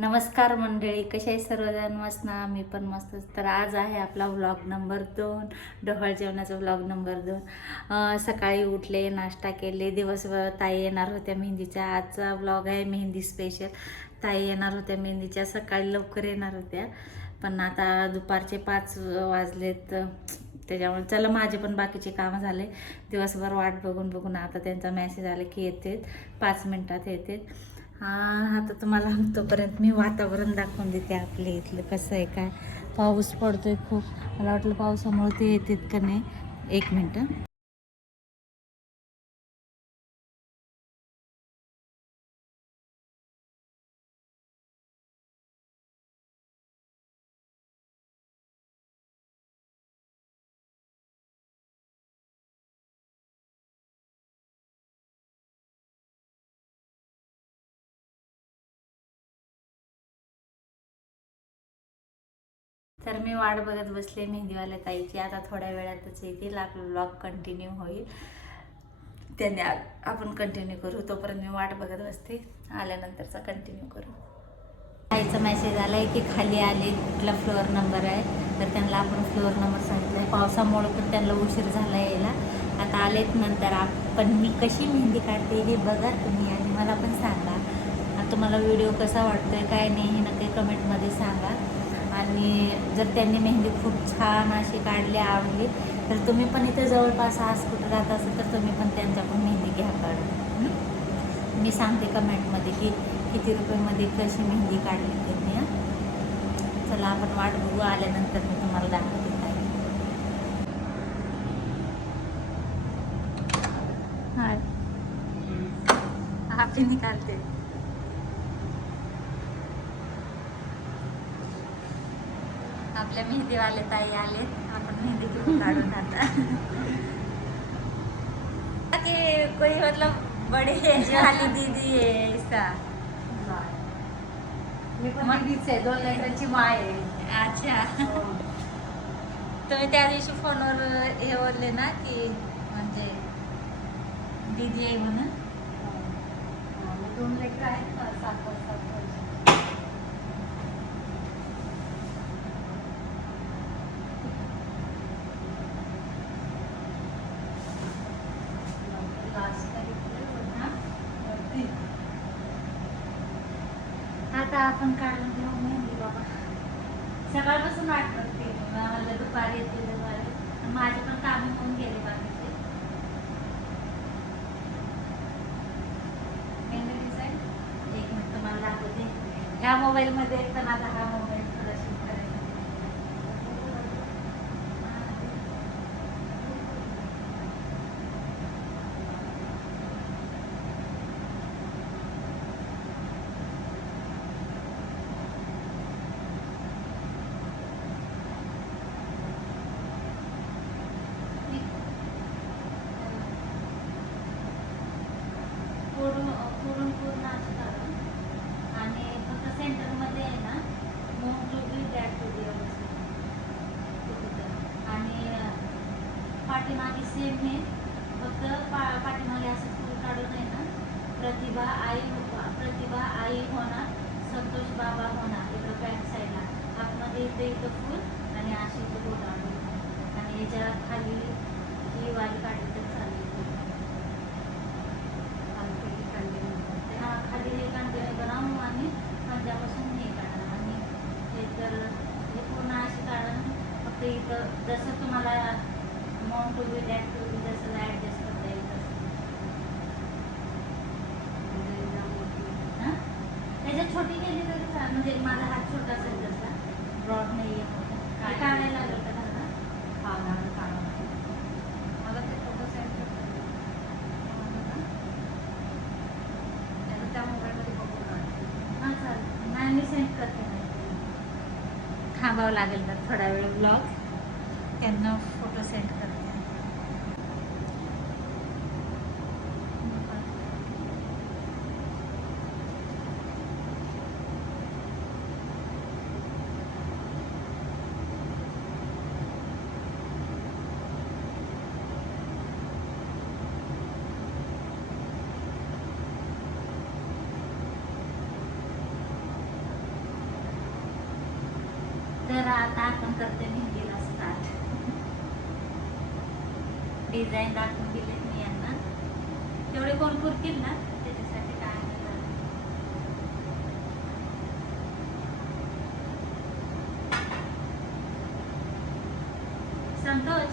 नमस्कार मंडळी, कसे आहे सर्वजण? मस्त ना? मी पण मस्त. तर आज आहे आपला व्लॉग नंबर 2, डोहाळ जेवणाचा व्लॉग नंबर 2. सकाळी उठले, नाश्ता केले, दिवसभर ताई येणार होत्या मेहंदीच्या. आजचा व्लॉग आहे मेहंदी स्पेशल. ताई येणार होत्या मेहंदीच्या, सकाळी लवकर येणार होत्या, पण आता दुपारचे 5 वाजलेत. त्याच्यामुळे चला, माझे पण बाकीचे कामं झाले. दिवसभर वाट बघून बघून आता त्यांचा मेसेज आला की येते, 5 मिनिटात येते. आता तुम्हाला तोपर्यंत मी वातावरण दाखवून देते आपल्या इथलं कसं आहे. काय पाऊस पडतोय खूप. मला वाटलं पावसामुळे ते येतात का नाही. 1 मिनटं. तर मी वाट बघत बसले मेहंदीवाल्या ताईची. आता थोड्या वेळातच येतील, आपला व्लॉग कंटिन्यू होईल. त्याने आपण कंटिन्यू करू. तोपर्यंत मी वाट बघत बसते, आल्यानंतरचा कंटिन्यू करू. ताईचा मेसेज आला आहे की खाली आले, कुठला फ्लोअर नंबर आहे. तर त्यांना आपण फ्लोअर नंबर सांगितलं आहे. पावसामुळे पण त्यांना उशीर झाला यायला. आता आलेत. नंतर आपण मी कशी मेहंदी काढते हे बघा तुम्ही, आणि मला पण सांगा. आणि तुम्हाला व्हिडिओ कसा वाटतोय काय नाही हे नक्की कमेंटमध्ये सांगा. आणि जर त्यांनी मेहंदी खूप छान अशी काढली, आवडली, तर तुम्ही पण इथे जवळपास आज कुठं राहत असेल तर तुम्ही पण त्यांच्याकडून मेहंदी घ्या काढून. मी सांगते कमेंटमध्ये की किती रुपयामध्ये कशी मेहंदी काढली त्यांनी. चला आपण वाट बघू, आल्यानंतर मी तुम्हाला दाखवते काय. हाफी निकालते. आपल्या मेहंदीवाले ताई आले, आपण मेहंदी घेऊन काढून आता. कि कोई मतलब बड़े एज वाली दीदी है ऐसा. मी पण दीदीच आहे, 2 लेकरांची माय आहे. अच्छा. तुम्ही त्या दिवशी फोनवर हे बोलले ना की म्हणजे दीदी आहे म्हणून. 2 लेकरं आहेत ना, 7 वर्ष. आता आपण काढून घेऊ मेहंदी बाबा. सकाळपासून वाट बघते मला, दुपारी येते दुपारी. माझे पण काम होऊन गेले बाकीचे. मेहंदी डिझाईन 1 मिनिट तुम्हाला दाखवते. ह्या मोबाईलमध्ये एक तर माझा हा मोबाईल थोडा शूट करायचा. पूर्ण असं काढून, आणि फक्त सेंटरमध्ये आहे ना मग जो बी बॅक टू दी आणि पाठीमागे सेम हे फक्त पाठीमागे असं फुल काढून आहे ना, प्रतिभा आई होणार, संतोष बाबा होणार. इकडं बॅक साईडला आतमध्ये इथं फुल आणि अशी इथं बोट आणि याच्या खाली ही वाली काढली तर चालेल. खाली हे कांदे बनावून आणि कांद्यापासून हे काढा, आणि हे तर हे पूर्ण असे काढून फक्त इथं जसं तुम्हाला mount to be that to be जसं ॲडजस्ट करता येईल तसं. त्याच्यात छोटी केली तरी चालेल, म्हणजे माझा हात छोटा असेल तसा, ब्रॉड नाही आहे. काढायला लागेल का त्यांना? हा काढा. मला ते फोटो सेंड करतो. त्या मोबाईलमध्ये बघून काढ. हां चालेल. नाही, मी सेंड करते. नाही थांबावं लागेल तर थोडा वेळ ब्लॉग, त्यांना फोटो सेंड करते. तर आता आपण करते मेहंदीला स्टार्ट. डिझाईन दाखवून दिलेत मी यांना. तेवढे कोण पुरतील ना त्याच्यासाठी काय नाही झालं. संतोष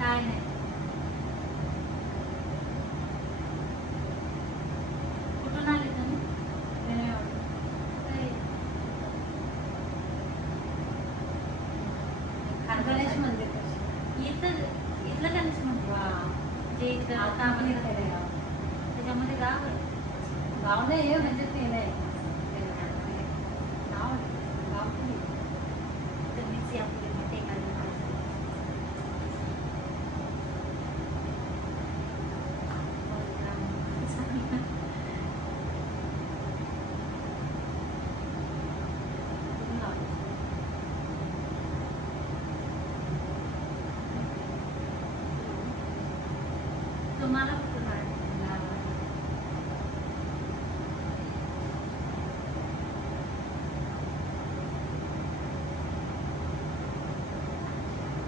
काय नाही. कुठून आले तुम्ही? गणेश मंदिर इथलं गणेश मंदिर जे इथं कामाला त्याच्यामध्ये गाव आहे. गाव नाही म्हणजे ते नाही गाव गाव तर मीच आपली टेकाली तुम्हाला कुठून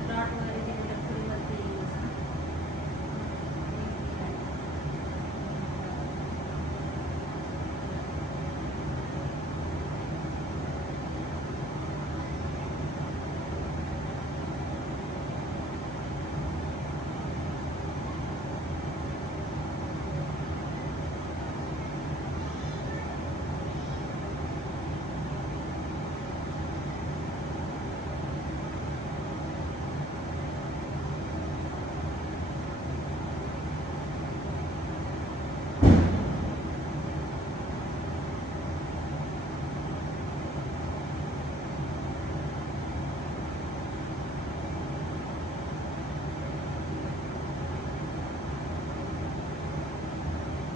लॉट वगैरे दिलेलं फुलवरती येईल ना.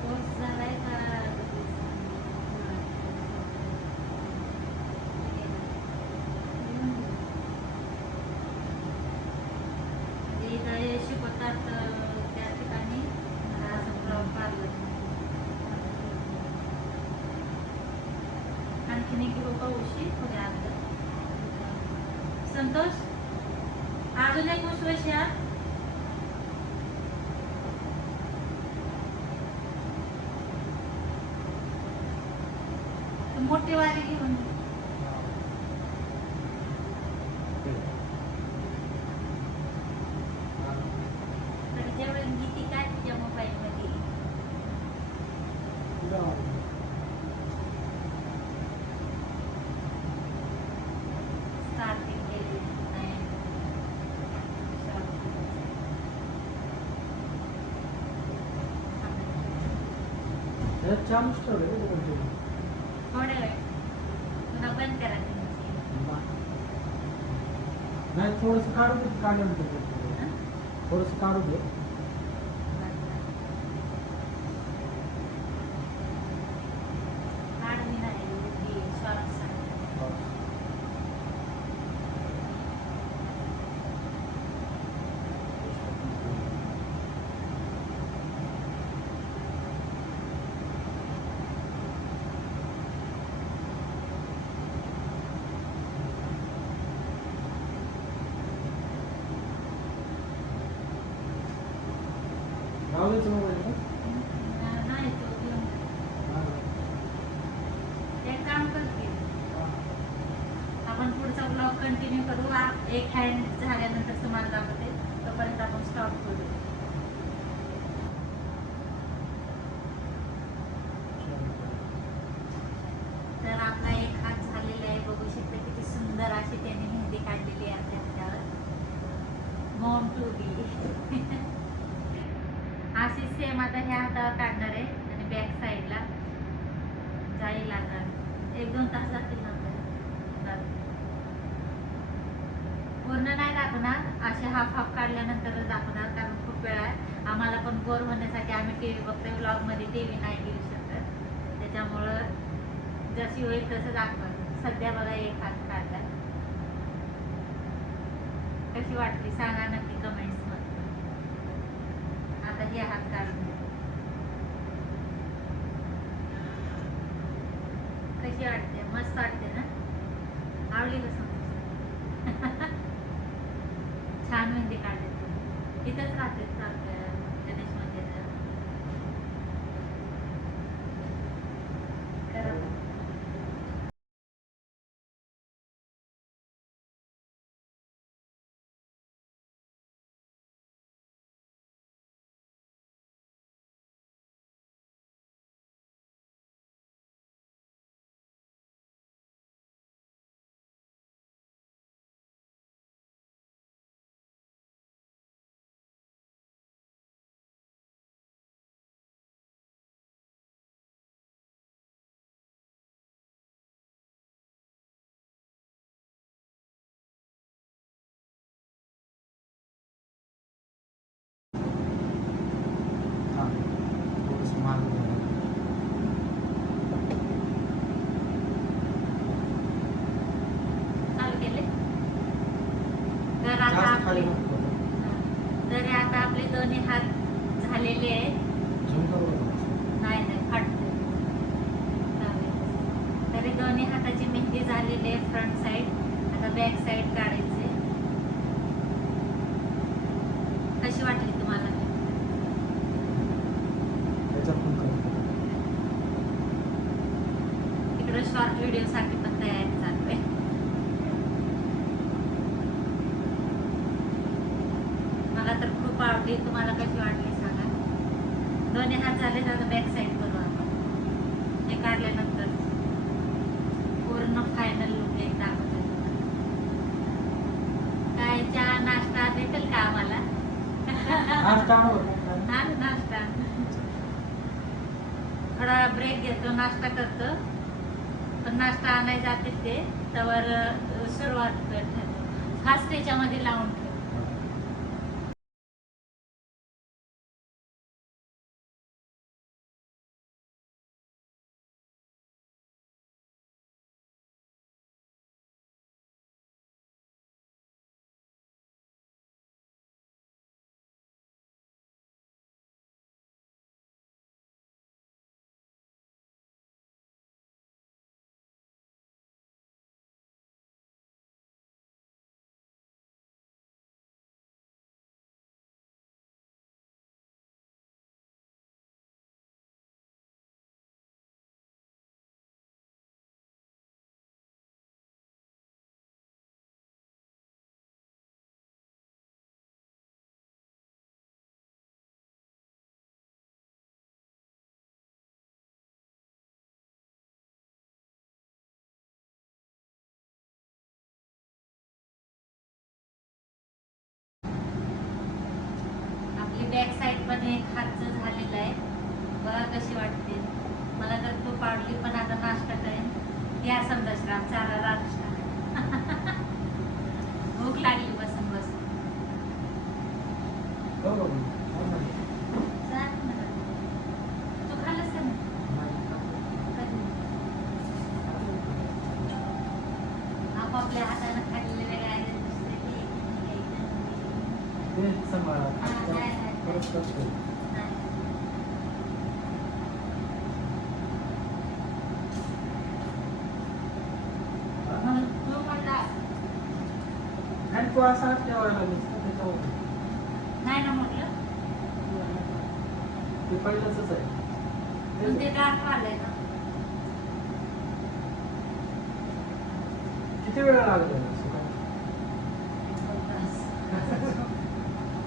कोर्स झालाय का? म्हणजे इथं हे शिकवतात त्या ठिकाणी असं ब्लॉग पार्लर. आणखीन एक लोक उशी पुढे आलं. संतोष अजून एक उशवशी आत. मोठी वाली घेऊन तर जेवढी गीती काय तिच्या मोबाईल मध्ये स्टार्टिंग केली नाही. थोड्या वेळ पुन्हा बंद करा. नाही थोडंसं काढू दे काढल्यानंतर थोडंसं काढू दे. काढ मी नाही शॉर्ट लावल्याचं मोबाईल का? नाही तो घेऊन एक काम करते. आपण पुढचा ब्लॉग कंटिन्यू करू. एक हँड झाल्यानंतर तुम्हाला दाखवते. तोपर्यंत आपण स्टॉप करू. तर आपला एक हात झालेला आहे. बघू शकता किती सुंदर अशी त्याने मेहंदी काढलेली आहे आपल्या हातावर. मॉम टू बी अशी सेम आता ह्या हातावर काढणार आहे आणि बॅक साईडला जाईल. आता 1-2 तास जातील नंतर. पूर्ण नाही दाखवणार, असे हाफ हाफ काढल्यानंतरच दाखवणार. कारण खूप वेळ आहे आम्हाला पण बोर होण्यासाठी. आम्ही TV बघतोय. व्लॉगमध्ये TV नाही घेऊ शकत. त्याच्यामुळं जशी होईल तसं दाखवा. सध्या बघा एक हात काढला. कशी वाटली सांगा नक्की कमेंट्स मध्ये. आता हे हात काढून कशी वाटते? मस्त वाटते ना? आवडली का समोसा? छान मेहंदी काढते तू. इथंच राहते आपल्या गणेश मंदिरात. करा. हा. थोडंसं मागं घ्या. चालू केले तर आता जास्त खाली आपले नको करू. तरी आता आपले दोन्ही हात झालेले आहेत. झूम करू का? नाही नाही फाटते. तरी दोन्ही हाताची मेहंदी झालेली आहे फ्रंट साईड. आता बॅक साईड काढायचे. कशी वाटली तुम्हाला? त्याच्यात पण करू. इकडे शॉर्ट व्हिडिओ साठी पण तयारी चालू आहे. मला तर खूप आवडली. तुम्हाला कशी वाटली सांगा. दोन्ही हात झाले तर आता बॅक साईड करू आपण. हे काढल्यानंतर पूर्ण फायनल लुक एक दाखवते तुम्हाला. काय चहा नाश्ता भेटेल का आम्हाला? नाश्ता आणू का? हा, नाश्ता थोडा ब्रेक घेतो, नाश्ता करतो. पण नाश्ता आणायला जाते ते तर सुरुवात करतो. फास्ट याच्यामध्ये लावून ठेव. आपली बॅक साईड पण एक हातचं झालेलं आहे. बघा कशी वाटते. मला तर खूप आवडली. पण आता नाश्ता करेन. या संदेशराम चारा नाश्ता. भूक लागली बसून बसून. हो, हो. हो ना. चाल ना. तू खाल्लंस का नाही? कधी? आपापल्या हातानं खाल्लेले वेगळे आहेत. दुसरे ते घ्यायचं. ते सांभाळा. हा, नाही, नाही. परत करतो. नाही. म्हणून तू म्हणला आणि तू असा ठेवायला लागलीस ना त्याच्यावर. नाही ना म्हटलं. ते पहिलंच आहे. पण ते डार्क आलंय ना. किती वेळ लागला सुकायला?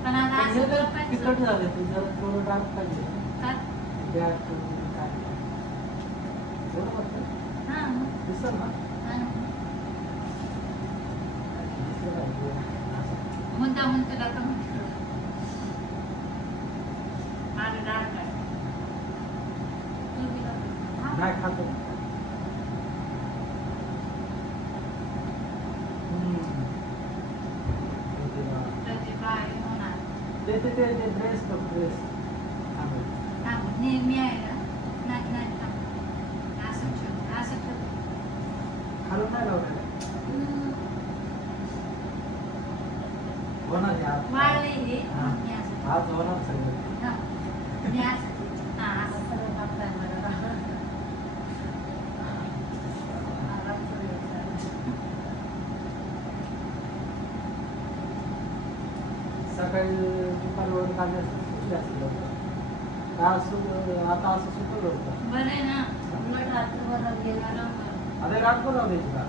पण आता पण हे असं तर झोपायचं. तिखट झाले ते जरा थोडं डार्क पाहिजे. का? द्या थोडं काय. बरोबर ना? हा, दिसेल ना? हा. दिसेल आहे. असं. मुद्दामून तुला तर म्हटलं. माझं डार्क आहे. तू दिलं. हा. नाही खातो. त्याची काय होणार? ते ड्रेस बघ ड्रेस. थांब, नेहमी आहे ना. नाही नाही थांब. असं ठेव, असं ठेव. खालून नाही लावलेलं. होणार आहे आज. वाळले हे. हा. मी असं ठेव. आज होणार सगळं. हा. मी असं ठेव. हा, असं सर्व टाकताय मला. सकाळी दुपारी वगैरे काढले असते आता असं सुपर होतं. बरं आहे ना उलट रात्रभर गेला ना अरे रातभर राहू द्यायची का?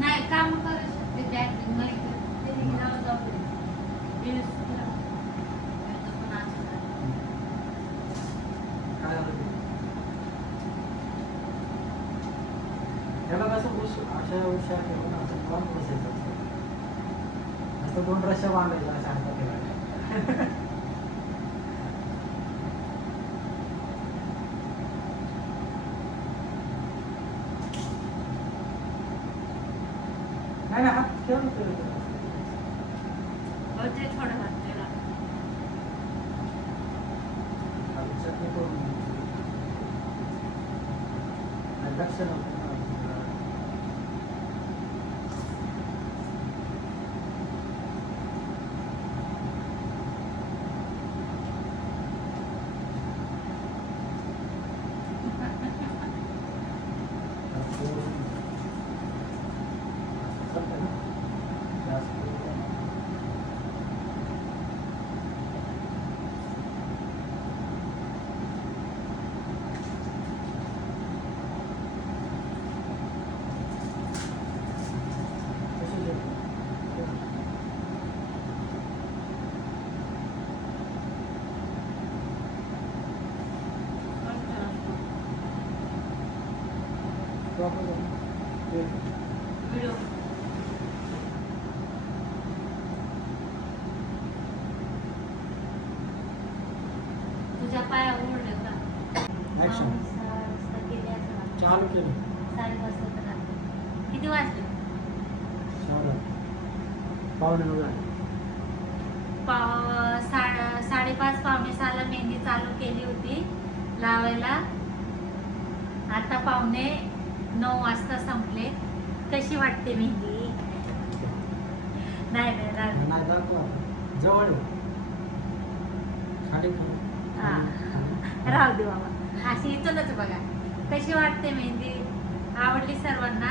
नाही काम करू शकते बॅग नाही ते हिरावर जाऊ दे रील्स करा. त्याचं पण असं झालं. काय झालं ते? त्याला कसं अशा उशा ठेवून असं बांध बसायचं असतं. असं 2 रश्या बांधायच्या अशा हातात ठेवायच्या. नाही हात ठेवून होते थोडं हात त्याला चटणी करून लक्ष नव्हतं ना. व्हिडिओ तुझ्या पाया ओढले का ऍक्शन चालू केलं. 5:30 किती वाजले 5:45 5:30 5:45 मेहंदी चालू केली होती लावायला. आता 8:45 वाजता संपले. कशी वाटते मेहंदी? नाही नाही नाही दाखवा जवळ आहे. खाली हा. राहू दे बाबा अशी इथूनच बघा कशी वाटते मेहंदी. आवडली सर्वांना?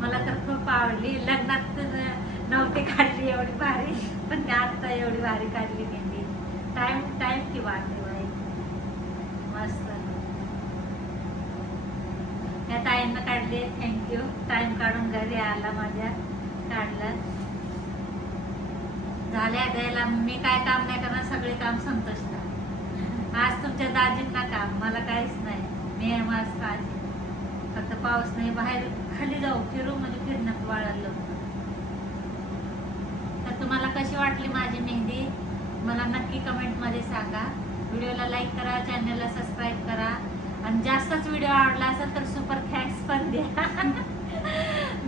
मला तर खूप आवडली. लग्नात तर नव्हती काढली एवढी भारी पण आता एवढी भारी काढली मेहंदी. टाइम की बात आहे बाई. मस्त या ताईंना काढले. थँक्यू टाइम काढून घरी आला माझ्या काढलं. झाल्या द्यायला मी काय काम नाही करणार. सगळे काम संतोषला. आज तुमच्या दाजींना काम मला काहीच नाही. मी आहे माझ काळजी. फक्त पाऊस नाही बाहेर खाली जाऊ फिरू म्हणजे फिरण्यात वाळलं. तर तुम्हाला कशी वाटली माझी मेहंदी मला नक्की कमेंटमध्ये सांगा. व्हिडिओला लाईक करा चॅनलला सबस्क्राईब करा आणि जास्तच व्हिडिओ आवडला असेल तर सुपर थँक्स पण द्या.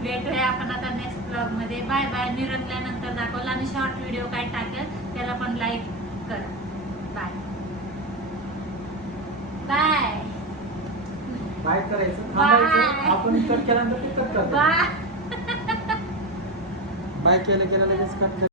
भेटूया आपण आता नेक्स्ट ब्लॉगमध्ये. Bye bye. निरंजल्यानंतर दाखवलं आणि शॉर्ट व्हिडिओ काय टाकेल त्याला पण लाईक करा. बाय बाय काय करायचं बाय. थांबायचं. आपण कट केल्यानंतर ते कट करतो. बाय. बाय केलं लगेच कट